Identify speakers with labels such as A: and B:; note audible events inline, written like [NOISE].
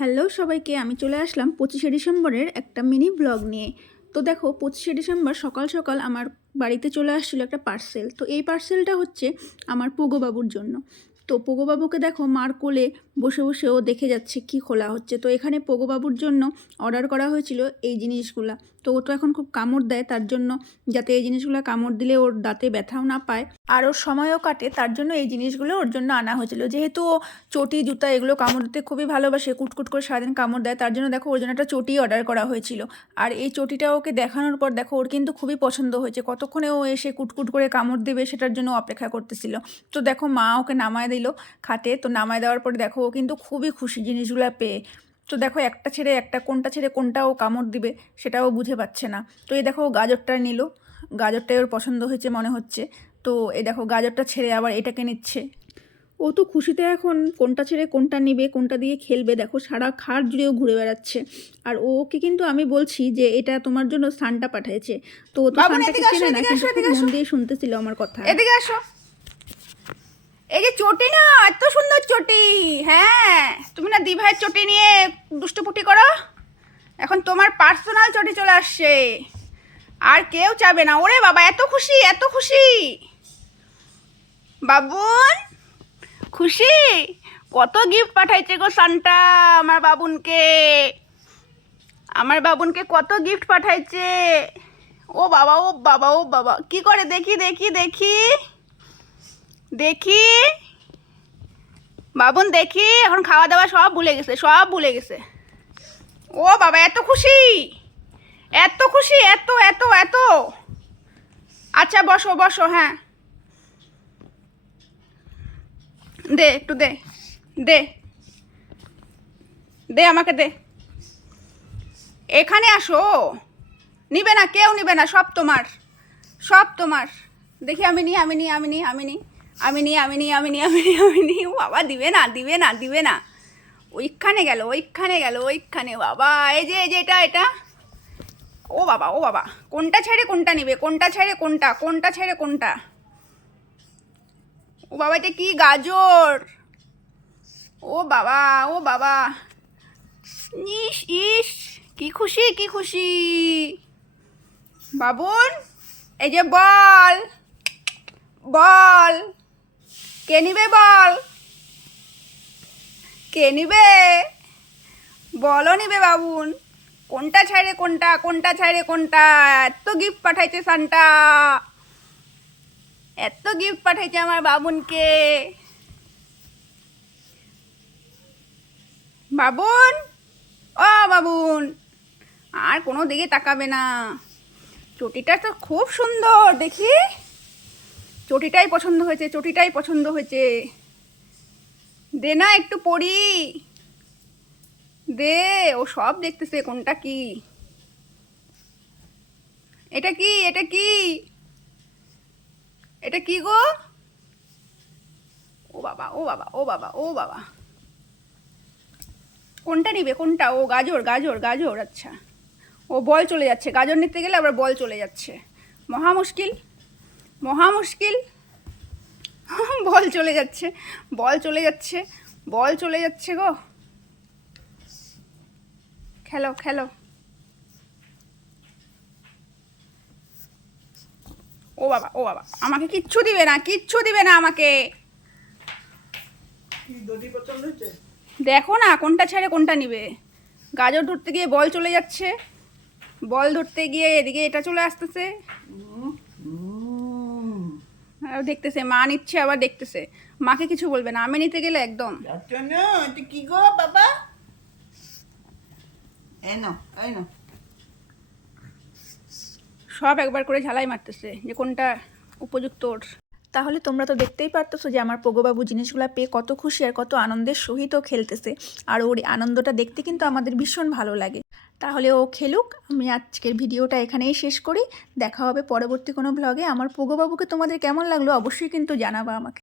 A: Hello সবাইকে, আমি চলে আসলাম পঁচিশে ডিসেম্বরের একটা মিনি ব্লগ নিয়ে। তো দেখো, পঁচিশে ডিসেম্বর সকাল সকাল আমার বাড়িতে চলে আসছিল একটা পার্সেল তো এই পার্সেলটা হচ্ছে আমার পোগোবাবুর জন্য। তো পোগোবাবুকে দেখো, মার কোলে বসে বসে ও দেখে যাচ্ছে কি খোলা হচ্ছে। তো এখানে পোগোবাবুর জন্য অর্ডার করা হয়েছিল এই জিনিসগুলা। তো ও তো এখন খুব কামড় দেয়, তার জন্য যাতে এই জিনিসগুলো কামড় দিলে ওর দাঁতে ব্যথাও না পায়। আর ওর সময়ও কাটে, তার জন্য এই জিনিসগুলো ওর জন্য আনা হয়েছিল। যেহেতু ও চটি, জুতা এগুলো কামড় দিতে খুবই ভালোবাসে, কুটকুট করে সারাদিন কামড় দেয়, তার জন্য দেখো ওর জন্য একটা চটি অর্ডার করা হয়েছিল। আর এই চটিটা ওকে দেখানোর পর দেখো ওর কিন্তু খুবই পছন্দ হয়েছে। কতক্ষণে ও এসে কুটকুট করে কামড় দেবে সেটার জন্য অপেক্ষা করতেছিল। তো দেখো মা ওকে নামায় দিল খাটে, তো নামায় দেওয়ার পরে দেখো ও কিন্তু খুবই খুশি জিনিসগুলো পেয়ে। তো দেখো একটা ছেড়ে একটা, কোনটা ছেড়ে কোনটা ও কামড় দিবে সেটাও বুঝে পাচ্ছে না। তো এই দেখো গাজরটা নিল, গাজরটাই ওর পছন্দ হয়েছে মনে হচ্ছে। তো এ দেখো গাজরটা ছেড়ে আবার এটাকে নিচ্ছে। ও তো খুশিতে এখন কোনটা ছেড়ে কোনটা নিবে কোনটা দিয়ে খেলবে দেখো সারা খাট জুড়েও ঘুরে বেড়াচ্ছে। আর ওকে কিন্তু আমি বলছি যে এটা তোমার জন্য সানটা পাঠিয়েছে। তো ও তো সানটাকে চেনে না কিন্তু খুব মন দিয়ে শুনতেছিল আমার কথা।
B: এদিকে আসো। এই যে চটি না এত সুন্দর চটি। হ্যাঁ তুমি না দি ভাইয়ের চটি নিয়ে দুষ্টপুটি করো। এখন তোমার পার্সোনাল চটি চলে আসছে। আর কেউ চাবে না। ওরে বাবা এত খুশি এত খুশি। বাবুন, খুশি? কত গিফট পাঠাইছে গো সান্টা আমার বাবুনকে? আমার বাবুনকে কত গিফট পাঠাইছে? ও বাবা ও বাবা ও বাবা। কি করে? দেখি দেখি দেখি। দেখি। বাবুন, দেখি। এখন খাওয়া দাওয়া সব ভুলে গেছে, সব ভুলে গেছে। ও বাবা, এত খুশি? এত খুশি? এত এত এত? আচ্ছা বসো বসো হ্যাঁ। দে, একটু দে। দে। দে আমাকে দে। এখানে আসো। নিবে না, কেউ নিবে না, সব তোমার। সব তোমার। দেখি, আমি নি আমি নি আমি নি আমি নি আমি নি আমি নি আমি নি আমি নি আমি নি ও বাবা, দিবে না দিবে না দিবে না। ওইখানে গেল ওইখানে গেল, ওইখানে। বাবা, এই যে এই যে, এটা এটা। ও বাবা ও বাবা। কোনটা ছেড়ে কোনটা নিবে? কোনটা ছেড়ে কোনটা? কোনটা ছেড়ে কোনটা? ও বাবা, এটা কি গাজর? ও বাবা ও বাবা। ইস ইস, কি খুশি কি খুশি। বাবুন, এই যে বল বল। কে নিবে বল? কে নিবে? বলও নিবে বাবুন। কোনটা ছাড়ে কোনটা কোনটা ছাড়ে কোনটা? এত গিফট পাঠাইছে সান্টা। এত গিফট পাঠাইছে আমার বাবুনকে। বাবুন, ও বাবুন, আর কোনো দিকে তাকাবে না। চটিটা তো খুব সুন্দর, দেখি। চটিটাই পছন্দ হয়েছে, চটিটাই পছন্দ হয়েছে। দে না একটু পড়ি দে, ও সব দেখতেছে, কোনটা কি? এটা কি এটা কি? এটা কি গো? ও বাবা ও বাবা ও বাবা ও বাবা। কোনটা নিবে? কোনটা? ও গাজর গাজর গাজর আচ্ছা। ও বল চলে যাচ্ছে। গাজর নিতে গেলে আবার বল চলে যাচ্ছে। মহা মুশকিল মহা মুশকিল। [LAUGHS] বল চলে যাচ্ছে, বল চলে যাচ্ছে, বল চলে যাচ্ছে গো। খেলো খেলো। ও বাবা ও বাবা। আমাকে কিচ্ছু দিবে না কিচ্ছু দিবে না আমাকে। দেখো না কোনটা ছেড়ে কোনটা নিবে। গাজর ধরতে গিয়ে বল চলে যাচ্ছে। বল ধরতে গিয়ে এদিকে এটা চলে আসতেছে। আর দেখতেছে মা নিচ্ছে আবার দেখতেছে। মাকে কিছু বলবে না আমি নিতে গেলে একদম।
C: না? কি গো বাবা? এই নাও এই নাও।
B: সব একবার করে ঝালাই মারতেছে যে কোনটা উপযুক্ত ওর।
A: তাহলে তোমরা তো দেখতেই পারতেছো যে আমার পোগোবাবু জিনিসগুলো পেয়ে কত খুশি আর কত আনন্দের সহিত খেলতেছে। আর ওর আনন্দটা দেখতে কিন্তু আমাদের ভীষণ ভালো লাগে। তাহলে ও খেলুক, আমি আজকের ভিডিওটা এখানেই শেষ করি। দেখা হবে পরবর্তী কোনো ব্লগে আমার পোগোবাবুকে তোমাদের কেমন লাগল অবশ্যই কিন্তু জানাবা আমাকে।